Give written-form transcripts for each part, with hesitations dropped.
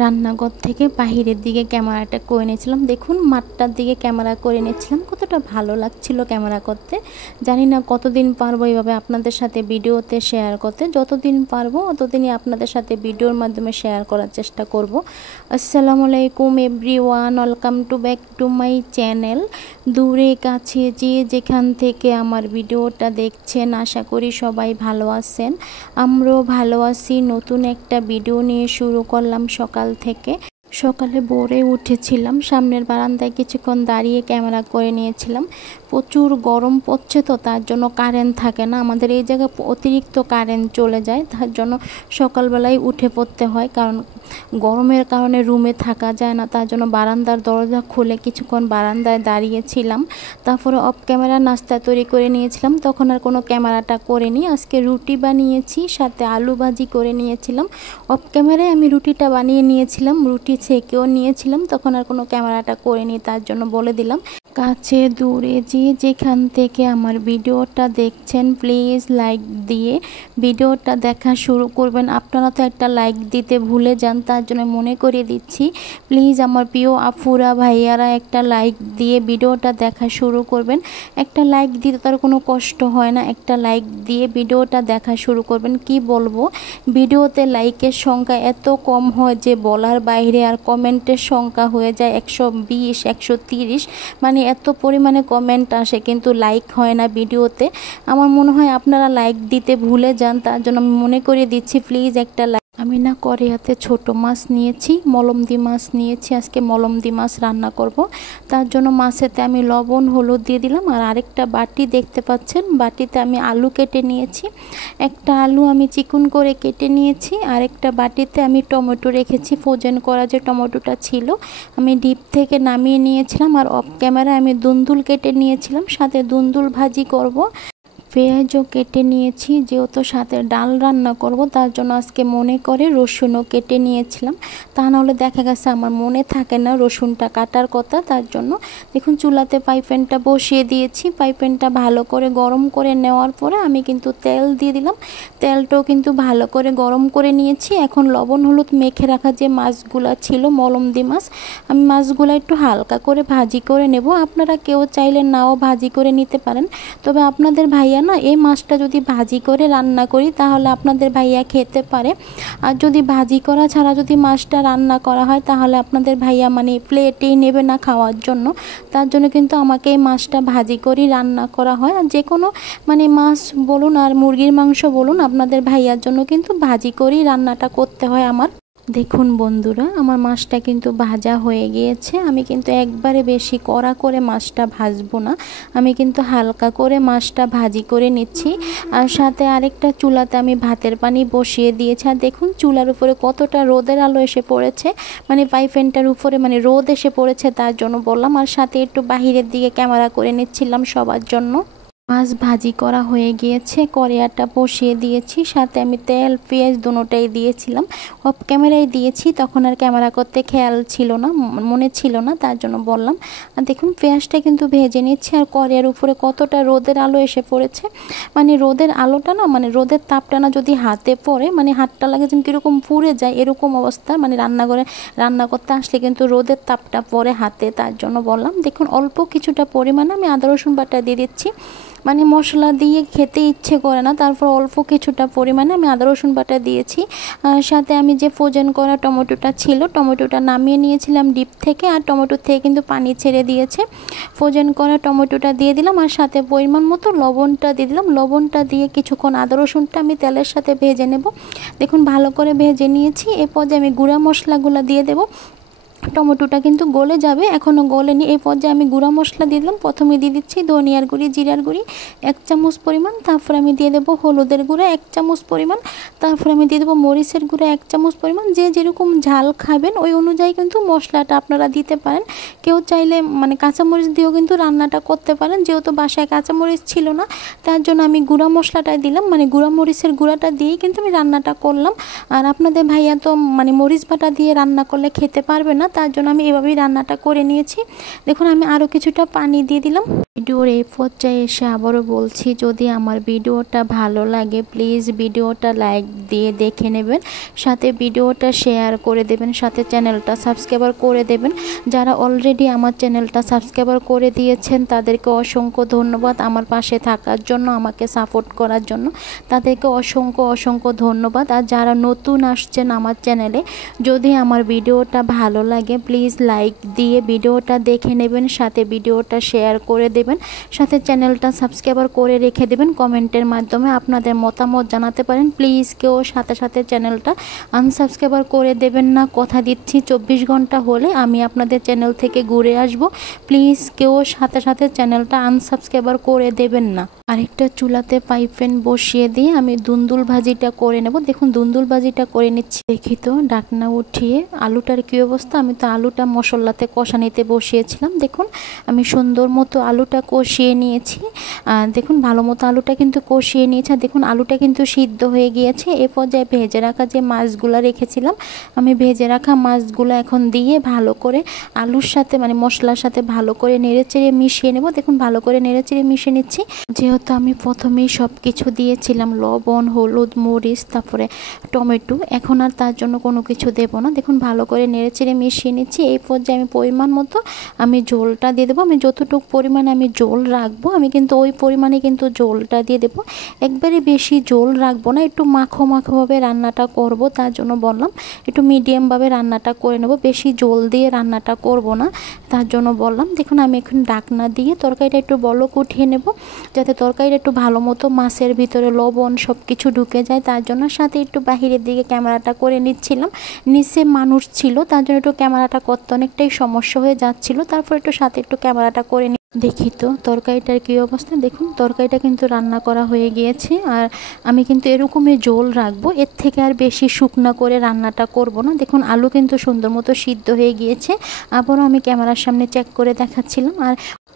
রান্নাঘর থেকে বাহিরের দিকে ক্যামেরাটা করে নিয়েছিলাম। দেখুন মাঠটার দিকে ক্যামেরা করে নিয়েছিলাম, কতটা ভালো লাগছিল ক্যামেরা করতে। জানি না কতদিন পারবো এইভাবে আপনাদের সাথে ভিডিওতে শেয়ার করতে। যতদিন পারবো ততদিনই আপনাদের সাথে ভিডিওর মাধ্যমে শেয়ার করার চেষ্টা করব। আসসালামু আলাইকুম everyone, welcome to back to my channel. দূরে কাছে যে যেখান থেকে আমার ভিডিওটা দেখছেন, আশা করি সবাই ভালো আছেন। আমরাও ভালো আছি। নতুন একটা ভিডিও নিয়ে শুরু করলাম সকাল থেকে। সকালে ভোরে উঠেছিলাম, সামনের বারান্দায় কিছুক্ষণ দাঁড়িয়ে ক্যামেরা করে নিয়েছিলাম। প্রচুর গরম পড়ছে তো, তার জন্য কারেন্ট থাকে না আমাদের এই জায়গায়, অতিরিক্ত কারেন্ট চলে যায়। তার জন্য সকালবেলায় উঠে পড়তে হয়, কারণ গরমের কারণে রুমে থাকা যায় না। তার জন্য বারান্দার দরজা খুলে কিছুক্ষণ বারান্দায় দাঁড়িয়েছিলাম। তারপরে অফ ক্যামেরা নাস্তা তৈরি করে নিয়েছিলাম, তখন আর কোনো ক্যামেরাটা করিনি। আজকে রুটি বানিয়েছি, সাথে আলু ভাজি করে নিয়েছিলাম। অফ ক্যামেরায় আমি রুটিটা বানিয়ে নিয়েছিলাম, রুটি ছেঁকেও নিয়েছিলাম, তখন আর কোনো ক্যামেরাটা করিনি। তার জন্য বলে দিলাম। কাছে দূরে যে যেখান থেকে আমার ভিডিওটা দেখছেন, প্লিজ লাইক দিয়ে ভিডিওটা দেখা শুরু করবেন। আপনারা তো একটা লাইক দিতে ভুলে যান, তার জন্য মনে করিয়ে দিচ্ছি। প্লিজ আমার প্রিয় আপুরা ভাইয়ারা একটা লাইক দিয়ে ভিডিওটা দেখা শুরু করবেন। একটা লাইক দিতে তার কোনো কষ্ট হয় না, একটা লাইক দিয়ে ভিডিওটা দেখা শুরু করবেন। কি বলবো, ভিডিওতে লাইকের সংখ্যা এত কম হয় যে বলার বাইরে, আর কমেন্টের সংখ্যা হয়ে যায় 120 130, মানে এত পরিমাণে কমেন্ট আসে কিন্তু লাইক হয় না ভিডিওতে। আমার মনে হয় আপনারা লাইক দিতে ভুলে যান, তার জন্য আমি মনে করিয়ে দিচ্ছি, প্লিজ একটা লাইক। আমি না কড়াইতে ছোট মাছ নিয়েছি, মলমদি মাছ নিয়েছি। আজকে মলমদি মাছ রান্না করব, তার জন্য মাছেতে আমি লবণ হলুদ দিয়ে দিলাম। আর আরেকটা বাটি দেখতে পাচ্ছেন, বাটিতে আমি আলু কেটে নিয়েছি। একটা আলু আমি চিকন করে কেটে নিয়েছি। আরেকটা বাটিতে আমি টমেটো রেখেছি, ফ্রোজেন করা যে টমেটোটা ছিল আমি ডিপ থেকে নামিয়ে নিয়েছিলাম। আর অফ ক্যামেরা আমি দুন্দুল কেটে নিয়েছিলাম, সাথে দুন্দুল ভাজি করব। পেঁয়াজও কেটে নিয়েছি, যেহেতু সাথে ডাল রান্না করব, তার জন্য আজকে মনে করে রসুনও কেটে নিয়েছিলাম। তা নাহলে দেখা গেছে আমার মনে থাকে না রসুনটা কাটার কথা। তার জন্য দেখুন চুলাতে পাইপ্যানটা বসিয়ে দিয়েছি। পাইপ্যানটা ভালো করে গরম করে নেওয়ার পরে আমি কিন্তু তেল দিয়ে দিলাম। তেলটাও কিন্তু ভালো করে গরম করে নিয়েছি। এখন লবণ হলুদ মেখে রাখা যে মাছগুলা ছিল, মলমদি মাছ, আমি মাছগুলো একটু হালকা করে ভাজি করে নেব। আপনারা কেউ চাইলে নাও ভাজি করে নিতে পারেন, তবে আপনাদের ভাইয়া না এই মাছটা যদি ভাজি করে রান্না করি তাহলে আপনাদের ভাইয়া খেতে পারে। আর যদি ভাজি করা ছাড়া যদি মাছটা রান্না করা হয় তাহলে আপনাদের ভাইয়া মানে প্লেটেই নেবে না খাওয়ার জন্য। তার জন্য কিন্তু আমাকে এই মাছটা ভাজি করেই রান্না করা হয়। আর যে কোনো মানে মাছ বলুন আর মুরগির মাংস বলুন, আপনাদের ভাইয়ার জন্য কিন্তু ভাজি করেই রান্নাটা করতে হয় আমার। দেখুন বন্ধুরা, আমার মাছটা কিন্তু ভাজা হয়ে গিয়েছে। আমি কিন্তু একবারে বেশি কড়া করে মাছটা ভাজবো না, আমি কিন্তু হালকা করে মাছটা ভাজি করে নিচ্ছি। আর সাথে আরেকটা চুলাতে আমি ভাতের পানি বসিয়ে দিয়েছি। আর দেখুন চুলার উপরে কতটা রোদের আলো এসে পড়েছে, মানে পাইপ্যানটার উপরে মানে রোদ এসে পড়েছে, তার জন্য বললাম। আর সাথে একটু বাহিরের দিকে ক্যামেরা করে নিচ্ছিলাম সবার জন্য। মাছ ভাজি করা হয়ে গিয়েছে, কড়াইটা বসিয়ে দিয়েছি, সাথে আমি তেল পেঁয়াজ দুটোটাই দিয়েছিলাম, অফ ক্যামেরায় দিয়েছি, তখন আর ক্যামেরা করতে খেয়াল ছিল না, মনে ছিল না, তার জন্য বললাম। আর দেখুন পেঁয়াজটা কিন্তু ভেজে নিচ্ছি, আর কড়াইয়ের উপরে কতটা রোদের আলো এসে পড়েছে, মানে রোদের আলোটা না, মানে রোদের তাপটা না যদি হাতে পড়ে, মানে হাতটা লাগে যেন কীরকম পুড়ে যায় এরকম অবস্থা, মানে রান্নাঘরে রান্না করতে আসলে কিন্তু রোদের তাপটা পড়ে হাতে, তার জন্য বললাম। দেখুন অল্প কিছুটা পরিমাণে আমি আদা রসুন বাটা দিয়ে দিচ্ছি, মানে মশলা দিয়ে খেতে ইচ্ছে করে না, তারপর অল্প কিছুটা পরিমাণে আমি আদা রসুন বাটা দিয়েছি। সাথে আমি যে ফ্রোজেন করা টমেটোটা ছিল, টমেটোটা নামিয়ে নিয়েছিলাম ডিপ থেকে, আর টমেটো থেকে কিন্তু পানি ছেড়ে দিয়েছে। ফ্রোজেন করা টমেটোটা দিয়ে দিলাম, আর সাথে পরিমাণ মতো লবণটা দিয়ে দিলাম। লবণটা দিয়ে কিছুক্ষণ আদা রসুনটা আমি তেলের সাথে ভেজে নেব। দেখুন ভালো করে ভেজে নিয়েছি। এরপর যে আমি গুঁড়া মশলাগুলো দিয়ে দেবো। টমেটোটা কিন্তু গলে যাবে, এখনও গলেনি। এই পর্যায়ে আমি গুঁড়া মশলা দিয়ে দিলাম। প্রথমে দিয়ে দিচ্ছি ধনিয়ার গুঁড়ি, জিরার গুঁড়ি 1 চামচ পরিমাণ, তারপর আমি দিয়ে দেবো হলুদের গুঁড়া 1 চামচ পরিমাণ, তারপর আমি দিয়ে দেবো মরিচের গুঁড়া 1 চামচ পরিমাণ। যে যেরকম ঝাল খাবেন ওই অনুযায়ী কিন্তু মশলাটা আপনারা দিতে পারেন। কেউ চাইলে মানে কাঁচামরিচ দিয়েও কিন্তু রান্নাটা করতে পারেন, যেহেতু বাসায় কাঁচামরিচ ছিল না তার জন্য আমি গুঁড়া মশলাটাই দিলাম, মানে গুঁড়া মরিচের গুঁড়াটা দিয়েই কিন্তু আমি রান্নাটা করলাম। আর আপনাদের ভাইয়া তো মানে মরিচ বাটা দিয়ে রান্না করলে খেতে পারবে না, তার জন্য আমি এভাবেই রান্নাটা করে নিয়েছি। দেখুন আমি আরও কিছুটা পানি দিয়ে দিলাম। ভিডিওর এই পর্যায়ে এসে আবারও বলছি, যদি আমার ভিডিওটা ভালো লাগে প্লিজ ভিডিওটা লাইক দিয়ে দেখে নেবেন, সাথে ভিডিওটা শেয়ার করে দেবেন, সাথে চ্যানেলটা সাবস্ক্রাইবার করে দেবেন। যারা অলরেডি আমার চ্যানেলটা সাবস্ক্রাইবার করে দিয়েছেন তাদেরকে অসংখ্য ধন্যবাদ আমার পাশে থাকার জন্য, আমাকে সাপোর্ট করার জন্য, তাদেরকে অসংখ্য অসংখ্য ধন্যবাদ। আর যারা নতুন আসছেন আমার চ্যানেলে, যদি আমার ভিডিওটা ভালো লাগে প্লিজ লাইক দিয়ে ভিডিওটা দেখে নেবেন, সাথে ভিডিওটা শেয়ার করে দেবেন, সাথে চ্যানেলটা সাবস্ক্রাইবার করে রেখে দেবেন। কমেন্টের মাধ্যমে আপনাদের মতামত জানাতে পারেন। প্লিজ কেউ সাথে সাথে চ্যানেলটা আনসাবস্ক্রাইবার করে দেবেন না, কথা দিচ্ছি 24 ঘন্টা হলে আমি আপনাদের চ্যানেল থেকে ঘুরে আসব। প্লিজ কেউ সাথে সাথে চ্যানেলটা আনসাবস্ক্রাইবার করে দেবেন না। আরেকটা চুলাতে পাইপ প্যান বসিয়ে দিয়ে আমি দুন্দুল ভাজিটা করে নেব। দেখুন দুন্দুল ভাজিটা করে নিচ্ছি। দেখি তো ঢাকনা উঠিয়ে আলুটার কী অবস্থা। আমি তো আলুটা মশলাতে কষানিতে বসিয়েছিলাম। দেখুন আমি সুন্দর মতো আলুটা কষিয়ে নিয়েছি। দেখুন ভালো মতো আলুটা কিন্তু কষিয়ে নিয়েছি। দেখুন আলুটা কিন্তু সিদ্ধ হয়ে গিয়েছে। এ পর্যায়ে ভেজে রাখা যে মাছগুলো রেখেছিলাম, আমি ভেজে রাখা মাছগুলো এখন দিয়ে ভালো করে আলুর সাথে মানে মশলার সাথে ভালো করে নেড়েচেড়ে মিশিয়ে নেব। দেখুন ভালো করে নেড়েচেড়ে মিশিয়ে নিচ্ছি। যেহেতু আমি প্রথমেই সব কিছু দিয়েছিলাম, লবণ, হলুদ, মরিচ, তারপরে টমেটো, এখন আর তার জন্য কোনো কিছু দেবো না। দেখুন ভালো করে নেড়েচেড়ে মিশিয়ে নিচ্ছি। এই পর্যায়ে আমি পরিমাণ মতো আমি ঝোলটা দিয়ে দেবো। আমি যতটুকু পরিমাণে আমি ঝোল রাখবো আমি কিন্তু ওই পরিমাণে কিন্তু ঝোলটা দিয়ে দেবো। একবারে বেশি ঝোল রাখবো না, একটু মাখো মাখোভাবে রান্নাটা করব, তার জন্য বললাম একটু মিডিয়ামভাবে রান্নাটা করে নেব, বেশি ঝোল দিয়ে রান্নাটা করব না, তার জন্য বললাম। দেখুন আমি এখন ঢাকনা দিয়ে তরকারিটা একটু বলক উঠিয়ে নেব, যাতে তরকারিটা একটু ভালো মতো মাছের ভিতরে লবণ সব কিছু ঢুকে যায়, তার জন্য। সাথে একটু বাহিরের দিকে ক্যামেরাটা করে নিচ্ছিলাম, নিচে মানুষ ছিল তার জন্য একটু ক্যামেরাটা করতে অনেকটাই সমস্যা হয়ে যাচ্ছিল, তারপর একটু সাথে একটু ক্যামেরাটা করে দেখি তো তরকারিটার কী অবস্থা। দেখুন তরকারিটা কিন্তু রান্না করা হয়ে গিয়েছে। আর আমি কিন্তু এরকমই ঝোল রাখবো, এর থেকে আর বেশি শুকনা করে রান্নাটা করব না। দেখুন আলু কিন্তু সুন্দর মতো সিদ্ধ হয়ে গিয়েছে। আবারও আমি ক্যামেরার সামনে চেক করে দেখাচ্ছিলাম।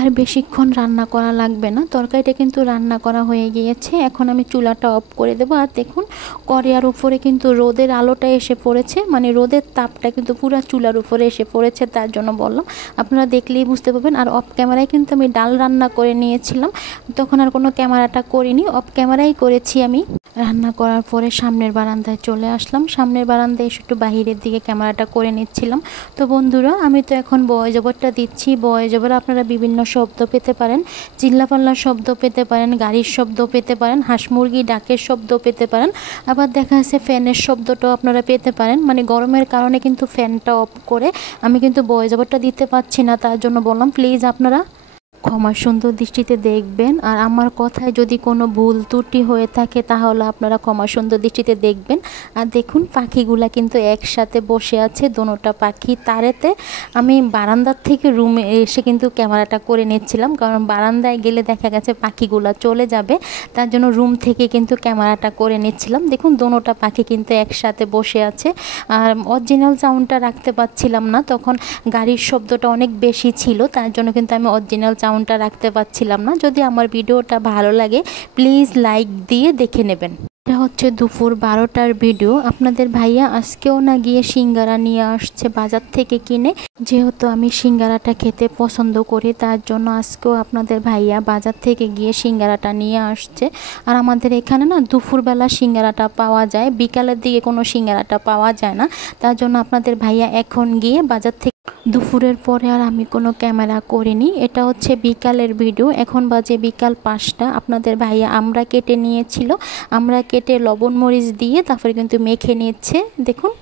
আর বেশিক্ষণ রান্না করা লাগবে না, তরকারিটা কিন্তু রান্না করা হয়ে গিয়েছে। এখন আমি চুলাটা অফ করে দেবো। আর দেখুন কড়াইয়ের উপরে কিন্তু রোদের আলোটা এসে পড়েছে, মানে রোদের তাপটা কিন্তু পুরো চুলার উপরে এসে পড়েছে, তার জন্য বললাম। আপনারা দেখলেই বুঝতে পারবেন। আর অফ ক্যামেরায় কিন্তু আমি ডাল রান্না করে নিয়েছিলাম, তখন আর কোনো ক্যামেরাটা করিনি, অফ ক্যামেরাই করেছি আমি। রান্না করার পরে সামনের বারান্দায় চলে আসলাম। সামনের বারান্দায় এসে একটু বাহিরের দিকে ক্যামেরাটা করে নিচ্ছিলাম। তো বন্ধুরা আমি তো এখন ভয়েস ওভারটা দিচ্ছি। ভয়েস ওভারে আপনারা বিভিন্ন শব্দ পেতে পারেন, চিল্লাপাল্লার শব্দ পেতে পারেন, গাড়ির শব্দ পেতে পারেন, হাঁস মুরগি ডাকের শব্দ পেতে পারেন, আবার দেখা যাচ্ছে ফ্যানের শব্দটাও আপনারা পেতে পারেন। মানে গরমের কারণে কিন্তু ফ্যানটা অফ করে আমি কিন্তু ভয়েস ওভারটা দিতে পারছি না, তার জন্য বললাম প্লিজ আপনারা ক্ষমা সুন্দর দৃষ্টিতে দেখবেন। আর আমার কথায় যদি কোনো ভুল ত্রুটি হয়ে থাকে তাহলে আপনারা ক্ষমা সুন্দর দৃষ্টিতে দেখবেন। আর দেখুন পাখিগুলা কিন্তু একসাথে বসে আছে, দোনোটা পাখি তারেতে। আমি বারান্দার থেকে রুমে এসে কিন্তু ক্যামেরাটা করে নিচ্ছিলাম, কারণ বারান্দায় গেলে দেখা গেছে পাখিগুলা চলে যাবে, তার জন্য রুম থেকে কিন্তু ক্যামেরাটা করে নিচ্ছিলাম। দেখুন দোনোটা পাখি কিন্তু একসাথে বসে আছে। আর অরিজিনাল সাউন্ডটা রাখতে পারছিলাম না, তখন গাড়ির শব্দটা অনেক বেশি ছিল, তার জন্য কিন্তু আমি অরিজিনাল সাউন্ড সাউন্ডটা রাখতে পারছিলাম না। যদি আমার ভিডিওটা ভালো লাগে প্লিজ লাইক দিয়ে দেখে নেবেন। এটা হচ্ছে দুপুর 12টার ভিডিও। আপনাদের ভাইয়া আজকেও না গিয়ে সিঙ্গারা নিয়ে আসছে বাজার থেকে কিনে। যেহেতু আমি সিঙ্গারাটা খেতে পছন্দ করি তার জন্য আজকেও আপনাদের ভাইয়া বাজার থেকে গিয়ে সিঙ্গারাটা নিয়ে আসছে। আর আমাদের এখানে না দুপুরবেলা সিঙ্গারাটা পাওয়া যায়, বিকালের দিকে কোনো সিঙ্গারাটা পাওয়া যায় না। তার জন্য আপনাদের ভাইয়া এখন গিয়ে বাজার থেকে দুপুরের পরে আর আমি কোনো ক্যামেরা করিনি। এটা হচ্ছে বিকালের ভিডিও। এখন বাজে বিকাল 5টা। আপনাদের ভাইয়া আমরা কেটে নিয়েছিল, আমরা কেটে লবণ মরিচ দিয়ে তারপরে কিন্তু মেখে নিচ্ছে দেখুন।